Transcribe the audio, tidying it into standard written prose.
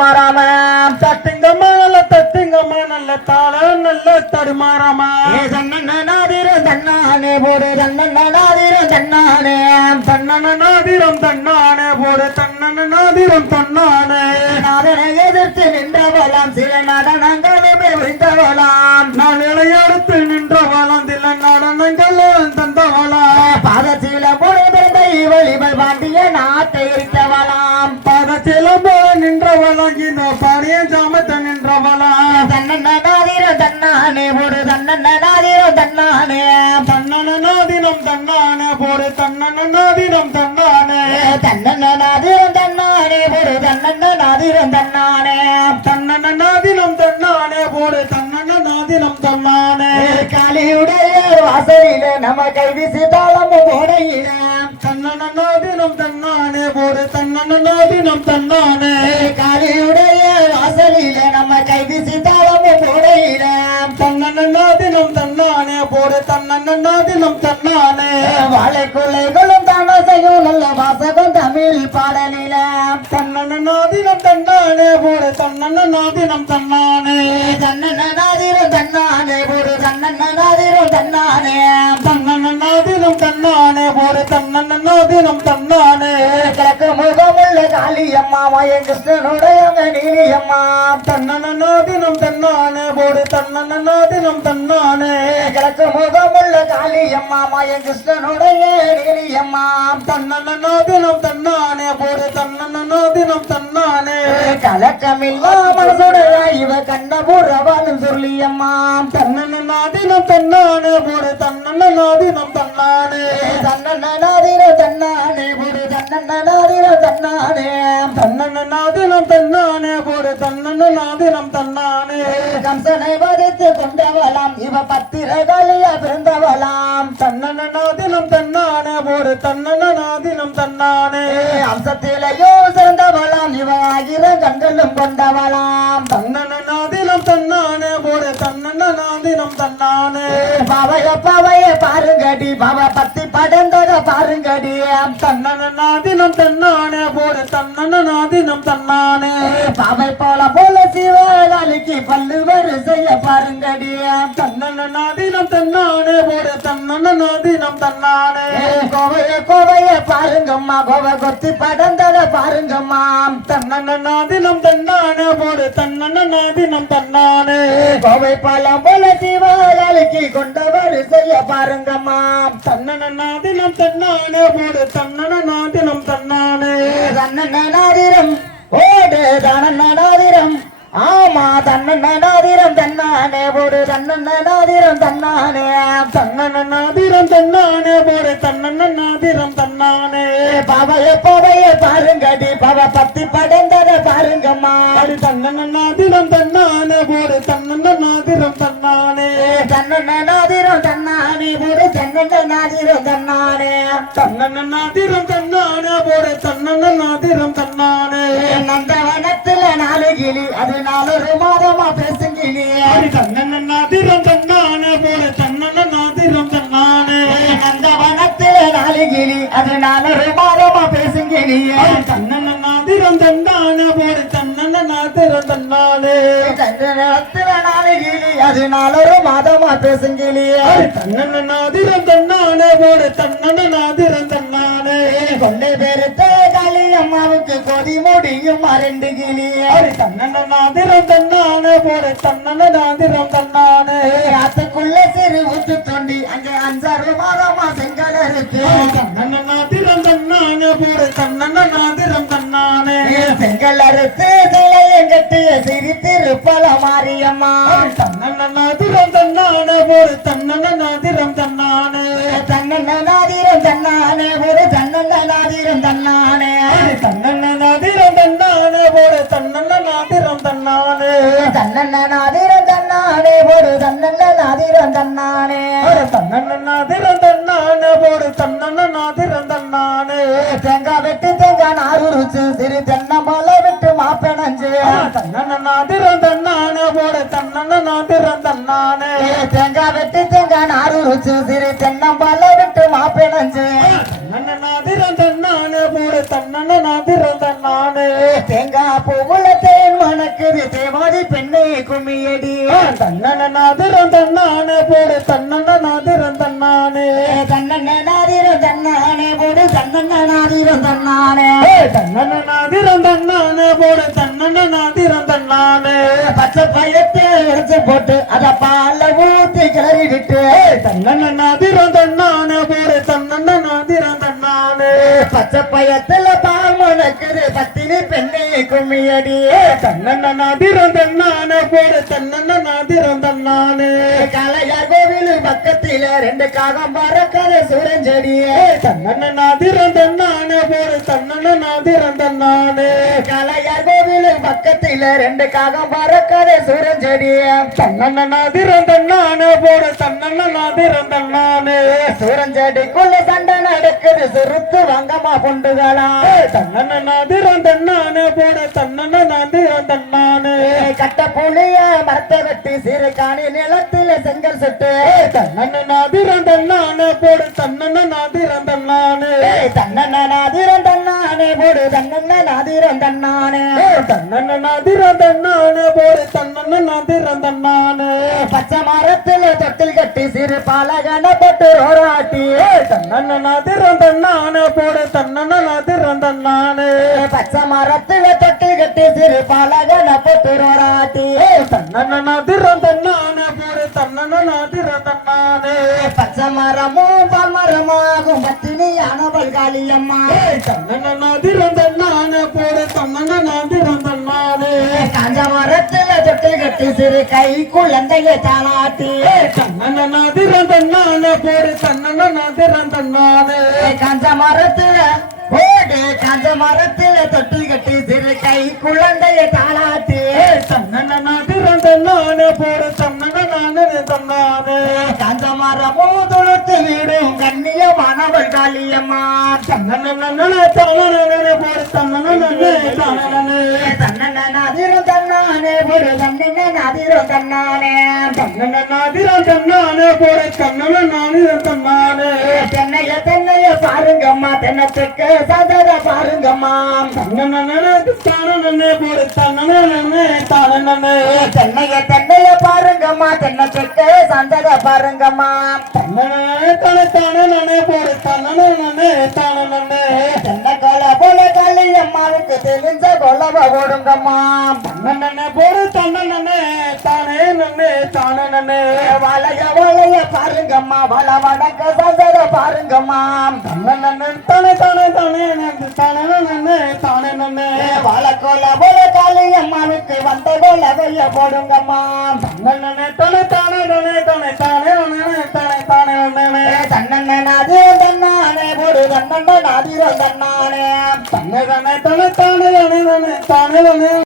மாறாம தட்டுங்கம்மா நல்ல தாள நல்ல தடுமாறாம நாதிரம் தன்னானே போடு நாதிரம் தன்னானே நாதிரம் தன்னானே போடு நாதிரம் தன்னானே நாதனை எதிர்த்து நின்றவளாம் சில நடனங்களே விழுந்தவளாம் நான் விளையாடுத்து நின்றவளாம் சில நடனங்கள் தந்தவளாம் பாதசீல போல பிறந்த இவள் பாண்டிய நாட்டை எரித்தவளாம் பாதசீல போல நின்றவளாம் இந்த பாடிய ஜாமத்தை நின்றவளாம் தன்னாதிரம் தன்னானே போடு நாதிரம் தன்னானே நாதினம் தன்னானே போடு நாதினம் தன்னானே நாதிரம் தன்னானே போடு நாதிரம் தன்னானே நாதினம் தன்னானே போடு நாதினம் தன்னானே காளியுடைய வாசலிலே நம்ம கை வீசி தாளம் போடையில நாதினம் தன்னானே போடு நாதினம் தன்னானே காளியுடைய வாசலிலே நம்ம கை வீசி தாளம் போடையில நாதினம் தன்னானே போடு நாதினம் தன்னானே வாழைக்குள்ளைகளும் தானசையும் நல்ல வாசகம் தமிழ் பாடலில நாதினம் தன்னானே போடு நாதினம் தன்னானே நாதிரம் தன்னானே போடு நாதிரம் தன்னானே நாதினம் தன்னானே போடு நாதினம் தன்னானே கிழக்கு முகமுள்ள காளியம்மா மய கிருஷ்ணனுடைய நீலியம்மா நாதினம் தன்னானே போடு நாதினம் தன்னானே கிழக்கு முகமுள்ள காளியம்மா மய கிருஷ்ணனுடைய நீலியம்மா நாதினம் தன்னானே போடு நாதினம் தன்னானே கலக்கமில்லாமல் சுடைய இவ கண்ணபுரவானும் சொல்லியம்மா நாதினம் தன்னானே போடு நாதினம் தன்னானே நாதினம் தன்னானே போடு நாதினம் தன்னானே நாதினம் தன்னானே போடு நாதினம் தன்னானே கம்சனை வதைத்து கொண்டவளாம் இவ பத்திரகாளியா பிறந்தவளாம் நாதினம் தன்னானே போடு நாதினம் தன்னானே அம்சத்திலேயோ சிறந்தவளாம் இவ ஆயிரம் கண்களும் கொண்டவளாம் நாதினம் தன்னானே போடு நாதினம் தன்னானே பவைய பாருங்கடி பவ பத்தி படந்தத பாருங்கடி நாதினம் தன்னானே போடு நாதினம் தன்னானே பாவை போல சிவகாலிக்கு பல்லு வரிசைய பாருங்கடி நாதினம் தன்னானே போடு நாதினம் தன்னானே கோவைய பாருங்கம்மா கோவை கொத்தி படந்தத பாருங்கம்மா நாதினம் தன்னானே போடு நாதினம் தன்னானே கோவை பழம் போல சிவகாலிக்கு கொண்ட வரிசைய பாருங்கம்மா நாதினம் தன்னானே போடு நாதினம் தன்னானே நாதிரம் ஓடு நாதிரம் ஆமா நாதிரம் தன்னானே போடு நாதிரம் தன்னானே நாதிரம் தன்னானே போடு நாதிரம் தன்னானே பவைய பாருங்கடி பவ பத்தி படந்தத பாருங்கம்மா நாதிரம் தன்னானே போடு நாதிரம் தன்னானே நாதிரம் தன்னானே போடு நாதிரம் தன்னானே நாதிரம் தன்னானே போடு நாதிரம் தன்னானே நந்தவனத்துல 4 கிளி அது 4 மாதமா பேசுங்கிளி நாதிரம் தன்னானே போடு நாதிரம் தன்னானே நந்தவனத்துல 4 கிளி அது 4 மாதமா பேசுங்கிளி நாதிரம் தன்னானே போடு நாதிரம் தன்னானே நந்தவனத்துல 4 கிளி அது 4 மாதமா பேசுங்கிளி நாதிரம் தன்னானே போடு நாதிரம் தன்னானே கொண்டை பெருத்த காளியம்மாவுக்கு கொடி முடியும் 2 கிளி நாதிரம் தன்னானே போடு நாதிரம் தன்னானே ஆத்துக்குள்ள சிறு ஊத்து தோண்டி அங்கே 5 மாதமா செங்கல் இருக்கு நாதிரம் தன்னானே போடு நாதிரம் தன்னானே செங்கல் அறுத்து சிலையம் கட்டிய சிரித்திருப்பல மாரியம்மா நாதிரம் தன்னானே போடு நாதிரம் தன்னானே நாதிரம் தன்னானே போடு நாதிரம் தன்னானே நாதிரம் தன்னானே போடு நாதிரம் தன்னானே நாதிரம் தன்னானே போடு நாதிரம் தன்னானே நாதிரம் தன்னானே போடு நாதிரம் தன்னானே தேங்காய் வெட்டு தேங்காய் நாருச்சு சிறு தென்னமலை விட்டு மாப்பெனஞ்சு நாதிரம் தன்னானே போடு நாதிரம் தன்னானே தேங்காய் வெட்டு தேங்காய் நாருச்சு சிறு தென்னமலை விட்டு மாப்பெனஞ்சு நாதிரம் தன்னானே போடு நாதிரம் தன்னானே தேங்காய் பூவுல நடக்குது தேவாதி பெண்ணே கும்மியடி தன்னன நாதிரம் தன்னானே போடு தன்னன நாதிரம் தன்னானே தன்னண்ண நாதிரம் தன்னானே போடு தன்னண்ண நாதிரம் தன்னானே தன்னன நாதிரம் தன்னானே போடு தன்னன நாதிரம் தன்னானே பச்சை பயத்தை எடுத்து போட்டு அத பால்ல ஊத்தி கிளறி விட்டு தன்னன நாதிரம் தன்னானே போடு தன்னன நாதிரம் தன்னானே பச்சை பயத்துல பால் மணக்குது பத்தினி பெண்ணே கும்மியடி தன்னன நாதிரம் தன்னானே போடு தன்னன நாதிரம் தன்னானே கலையார் கோவில் பக்கத்தில ரெண்டு காகம் பறக்காத சூரஞ்செடியே தன்னன நாதிரம் தன்னானே போடு தன்னன நாதிரம் தன்னானே கலையார் கோவில் பக்கத்தில ரெண்டு காகம் பறக்காத சூரஞ்செடியே தன்னன நாதிரம் தன்னானே போடு தன்னன நாதிரம் தன்னானே சூரஞ்செடிக்குள்ள சண்டை நடக்குது சுருத்து வங்கம்மா பொண்டுகளா தன்னன நாதிரம் தன்னானே போடு தன்னன நாதிரம் தன்னானே கட்ட புளிய மரத்தை வெட்டி சிறு காணி நிலத்தில செங்கல் சுட்டு தன்னன நாதிரம் தன்னானே போடு தன்னன நாதிரம் தன்னானே தன்னண்ண நாதிரம் தன்னானே போடு தன்னண்ண நாதிரம் தன்னானே தன்னன நாதிரம் தன்னானே போடு தன்னன நாதிரம் தன்னானே பச்சை மரத்துல தொட்டில் கட்டி சிறு பாலகன போட்டு ரோராட்டி தன்னன நாதிரம் தன்னானே போடு தன்னன நாதிரம் தன்னானே பச்சை மரத்துல தொட்டில் கட்டி சிறு பாலகன போட்டு ரோராட்டி தன்னன நாதிரம் தன்னானே போடு தன்னன நாதிரம் தன்னானே பச்சை மரமும் பால் மரமாகும் பத்தினி அனவள் காளியம்மா தன்னன நாதிரம் தன்னானே போடு தன்னன நாதிரம் தன்னானே காஞ்ச மரத்துல தொட்டில் கட்டி சிறு கை குழந்தைய தாளாட்டி தன்னன நாதிரம் தன்னானே போடு தன்னன நாதிரம் தன்னானே காஞ்ச மரத்துல போடு காஞ்ச மரத்துல தொட்டில் கட்டி சிறு கை குழந்தைய தாளாட்டி தன்னன நாதிரம் தன்னானே போடு தன்னன நாதிரம் தன்னானே காஞ்ச மரமும் துளுத்து வீடும் கண்ணியமானவள் காளியம்மா தன்னன நன்னன தானனனே போடு தன்னன நன்னே தானனனே தன்னண்ண நாதிரம் தன்னானே போடு தன்னண்ண நாதிரம் தன்னானே தன்னன நாதிரம் தன்னானே போடு தன்னன நாதிரம் தன்னானே தென்னைய பாருங்கம்மா தென்னத்துக்கு சதத பாருங்கம்மா தன்னன தானனனே போடு தன்னன நன்னே தானனனே தென்னைய பாருங்கம்மா தென்னத்துக்கு சந்தத பாருங்கம்மா தன்னன தானனனே போடு தன்னன நன்னே தானனனே தென்னக்கால போல காளியம்மாவுக்கு தெரிஞ்ச கொல்லவ ஓடுங்கம்மா தன்னன போடு தன்னனனே தானே நன்னே தானனனே வளைய பாருங்கம்மா வள வணக்க சந்தத பாருங்கம்மா தன்னன தானே தானே தானே தானனனே தானனனே வாழக்கோல போல காளியம்மாவுக்கு வந்த கொல்லவைய போடுங்கம்மா தன்னன தானே தானே தானே தானே தானே தானே தானே தானே தன்னண்ண நாதிரம் தன்னானே போடு தன்னண்ண நாதிரம் தன்னானே தன்னன தானே தானே தானே தானே தானே